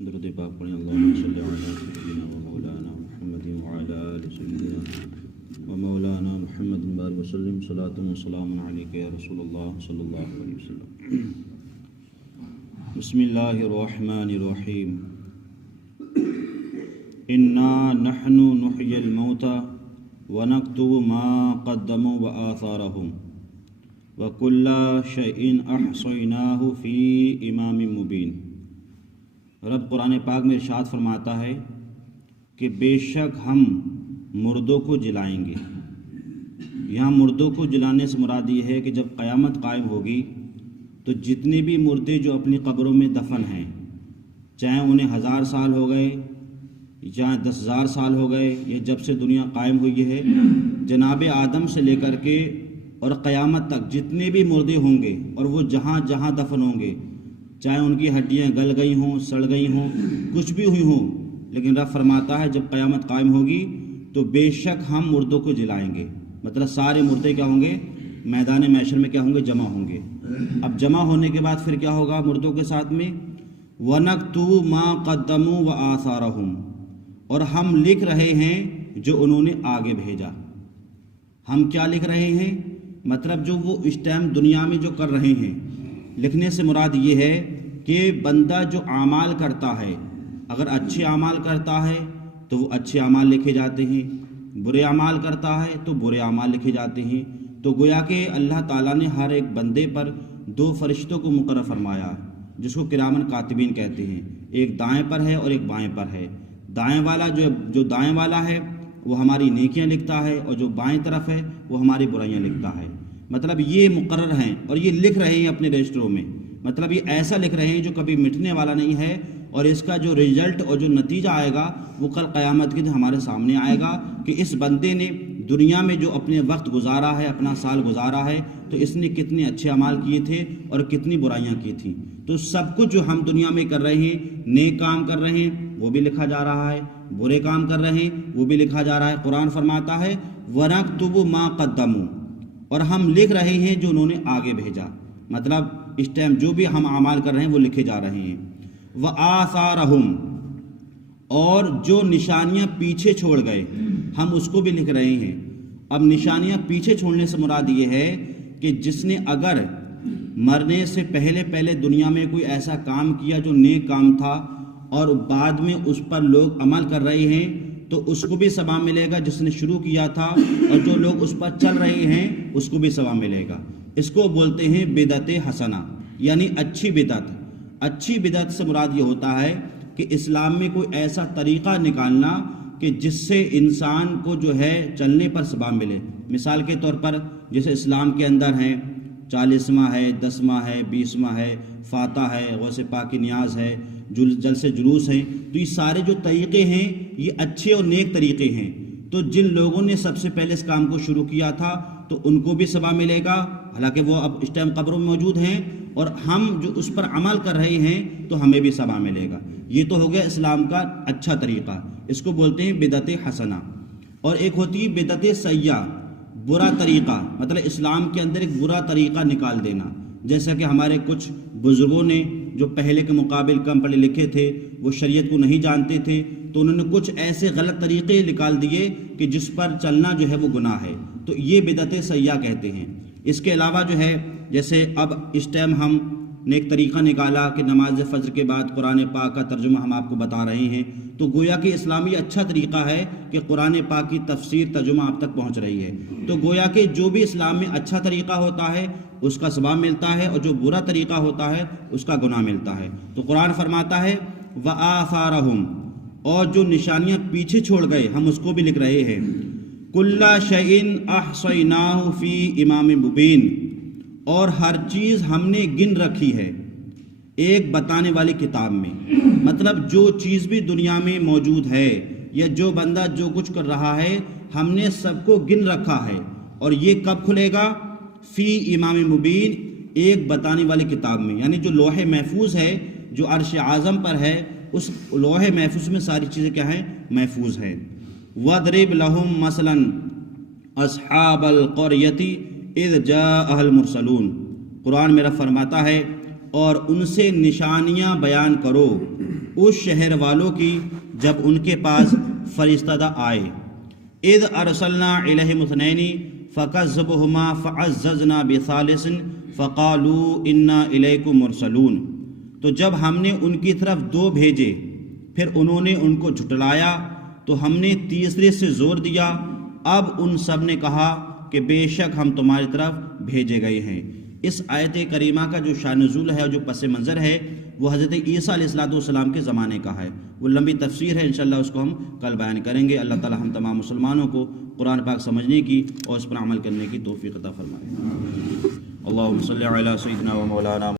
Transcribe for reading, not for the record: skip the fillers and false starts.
درود پاک پڑھیں اللہم صلی علی سیدنا و مولانا محمد وعلی آل سیدنا و مولانا محمد بارک وسلم صلاۃ و سلام علیک یا رسول اللہ صلی اللہ علیہ وسلم۔ بسم اللہ الرحمن الرحیم۔ انا نحن نحیی الموتى ونکتب ما قدموا وآثارهم وکل شیء احصیناہ فی امام مبین۔ رب قرآن پاک میں ارشاد فرماتا ہے کہ بے شک ہم مردوں کو جلائیں گے۔ یہاں مردوں کو جلانے سے مراد یہ ہے کہ جب قیامت قائم ہوگی تو جتنے بھی مردے جو اپنی قبروں میں دفن ہیں، چاہے انہیں 1000 سال ہو گئے یا 10,000 سال ہو گئے، یا جب سے دنیا قائم ہوئی ہے، جناب آدم سے لے کر کے اور قیامت تک جتنے بھی مردے ہوں گے اور وہ جہاں جہاں دفن ہوں گے، چاہے ان کی ہڈیاں گل گئی ہوں، سڑ گئی ہوں، کچھ بھی ہوئی ہوں، لیکن رب فرماتا ہے جب قیامت قائم ہوگی تو بے شک ہم مردوں کو جلائیں گے۔ مطلب سارے مردے کیا ہوں گے؟ میدان محشر میں کیا ہوں گے؟ جمع ہوں گے۔ اب جمع ہونے کے بعد پھر کیا ہوگا مردوں کے ساتھ میں؟ وَنَكْتُبُ مَا قَدَّمُوا وَآثَارَهُمْ، اور ہم لکھ رہے ہیں جو انہوں نے آگے بھیجا۔ ہم کیا لکھ رہے ہیں؟ مطلب جو وہ اس ٹائم دنیا میں جو کر رہے ہیں، لکھنے سے مراد یہ ہے کہ بندہ جو اعمال کرتا ہے، اگر اچھے اعمال کرتا ہے تو وہ اچھے اعمال لکھے جاتے ہیں، برے اعمال کرتا ہے تو برے اعمال لکھے جاتے ہیں۔ تو گویا کہ اللہ تعالیٰ نے ہر ایک بندے پر 2 فرشتوں کو مقرر فرمایا ہے، جس کو کرامن کاتبین کہتے ہیں، ایک دائیں پر ہے اور ایک بائیں پر ہے۔ دائیں والا جو دائیں والا ہے وہ ہماری نیکیاں لکھتا ہے، اور جو بائیں طرف ہے وہ ہماری برائیاں لکھتا ہے۔ مطلب یہ مقرر ہیں اور یہ لکھ رہے ہیں اپنے رجسٹروں میں۔ مطلب یہ ایسا لکھ رہے ہیں جو کبھی مٹنے والا نہیں ہے، اور اس کا جو رزلٹ اور جو نتیجہ آئے گا وہ کل قیامت کے دن ہمارے سامنے آئے گا کہ اس بندے نے دنیا میں جو اپنے وقت گزارا ہے، اپنا سال گزارا ہے، تو اس نے کتنے اچھے اعمال کیے تھے اور کتنی برائیاں کی تھیں۔ تو سب کچھ جو ہم دنیا میں کر رہے ہیں، نیک کام کر رہے ہیں وہ بھی لکھا جا رہا ہے، برے کام کر رہے ہیں وہ بھی لکھا جا رہا ہے۔ قرآن فرماتا ہے وَنَكْتُبُ مَا قَدَّمُوا، اور ہم لکھ رہے ہیں جو انہوں نے آگے بھیجا۔ مطلب اس ٹائم جو بھی ہم اعمال کر رہے ہیں وہ لکھے جا رہے ہیں۔ وَآثَارَهُمْ، اور جو نشانیاں پیچھے چھوڑ گئے ہم اس کو بھی لکھ رہے ہیں۔ اب نشانیاں پیچھے چھوڑنے سے مراد یہ ہے کہ جس نے اگر مرنے سے پہلے دنیا میں کوئی ایسا کام کیا جو نیک کام تھا اور بعد میں اس پر لوگ عمل کر رہے ہیں تو اس کو بھی ثواب ملے گا جس نے شروع کیا تھا، اور جو لوگ اس پر چل رہے ہیں اس کو بھی ثواب ملے گا۔ اس کو بولتے ہیں بدعت حسنہ، یعنی اچھی بدعت۔ اچھی بدعت سے مراد یہ ہوتا ہے کہ اسلام میں کوئی ایسا طریقہ نکالنا کہ جس سے انسان کو جو ہے چلنے پر ثواب ملے۔ مثال کے طور پر جیسے اسلام کے اندر ہیں 40واں ہے، 10واں ہے، 20واں ہے، فاتح ہے، غوث پاک کی نیاز ہے، جلسے جلوس ہیں، تو یہ سارے جو طریقے ہیں یہ اچھے اور نیک طریقے ہیں۔ تو جن لوگوں نے سب سے پہلے اس کام کو شروع کیا تھا تو ان کو بھی ثواب ملے گا، حالانکہ وہ اب اس ٹائم قبروں میں موجود ہیں، اور ہم جو اس پر عمل کر رہے ہیں تو ہمیں بھی ثواب ملے گا۔ یہ تو ہو گیا اسلام کا اچھا طریقہ، اس کو بولتے ہیں بدعت حسنہ۔ اور ایک ہوتی ہے بدعت سیئہ، برا طریقہ، مطلب اسلام کے اندر ایک برا طریقہ نکال دینا۔ جیسا کہ ہمارے کچھ بزرگوں نے جو پہلے کے مقابل کم پڑھے لکھے تھے، وہ شریعت کو نہیں جانتے تھے، تو انہوں نے کچھ ایسے غلط طریقے نکال دیے کہ جس پر چلنا جو ہے وہ گناہ ہے، تو یہ بدعت سیئہ کہتے ہیں۔ اس کے علاوہ جو ہے جیسے اب اس ٹائم ہم نے ایک طریقہ نکالا کہ نماز فجر کے بعد قرآن پاک کا ترجمہ ہم آپ کو بتا رہے ہیں، تو گویا کہ اسلامی اچھا طریقہ ہے کہ قرآن پاک کی تفسیر ترجمہ آپ تک پہنچ رہی ہے۔ تو گویا کہ جو بھی اسلام میں اچھا طریقہ ہوتا ہے اس کا ثواب ملتا ہے، اور جو برا طریقہ ہوتا ہے اس کا گناہ ملتا ہے۔ تو قرآن فرماتا ہے وَآثَارَهُمْ، اور جو نشانیاں پیچھے چھوڑ گئے ہم اس کو بھی لکھ رہے ہیں۔ كُلَّ شَيْءٍ أَحْصَيْنَاهُ فِي إِمَامٍ مُبِينٍ، اور ہر چیز ہم نے گن رکھی ہے ایک بتانے والی کتاب میں۔ مطلب جو چیز بھی دنیا میں موجود ہے یا جو بندہ جو کچھ کر رہا ہے ہم نے سب کو گن رکھا ہے، اور یہ کب کھلے گا؟ فی امام مبین، ایک بتانے والی کتاب میں، یعنی جو لوح محفوظ ہے جو عرش اعظم پر ہے، اس لوح محفوظ میں ساری چیزیں کیا ہیں؟ محفوظ ہیں۔ وَاضْرِبْ لَهُمْ مَثَلًا أَصْحَابَ الْقَرْيَةِ اِذْ جَاءَهَا الْمُرْسَلُونَ، قرآن میرا فرماتا ہے اور ان سے نشانیاں بیان کرو اس شہر والوں کی جب ان کے پاس فرشتہ آئے. اذ ارسلنا الیہم اثنین فکذبہما فعززنا بثالث فقالوا انا الیکم مرسلون. تو جب ہم نے ان کی طرف 2 بھیجے پھر انہوں نے ان کو جھٹلایا تو ہم نے تیسرے سے زور دیا. اب ان سب نے کہا کہ بے شک ہم تمہاری طرف بھیجے گئے ہیں. اس آیت کریمہ کا جو شان نزول ہے اور جو پس منظر ہے وہ حضرت عیسیٰ علیہ السلام کے زمانے کا ہے. وہ لمبی تفسیر ہے، انشاءاللہ اس کو ہم کل بیان کریں گے. اللہ تعالی ہم تمام مسلمانوں کو قرآن پاک سمجھنے کی اور اس پر عمل کرنے کی توفیق عطا فرمائے. اللہم صلی علی سیدنا و مولانا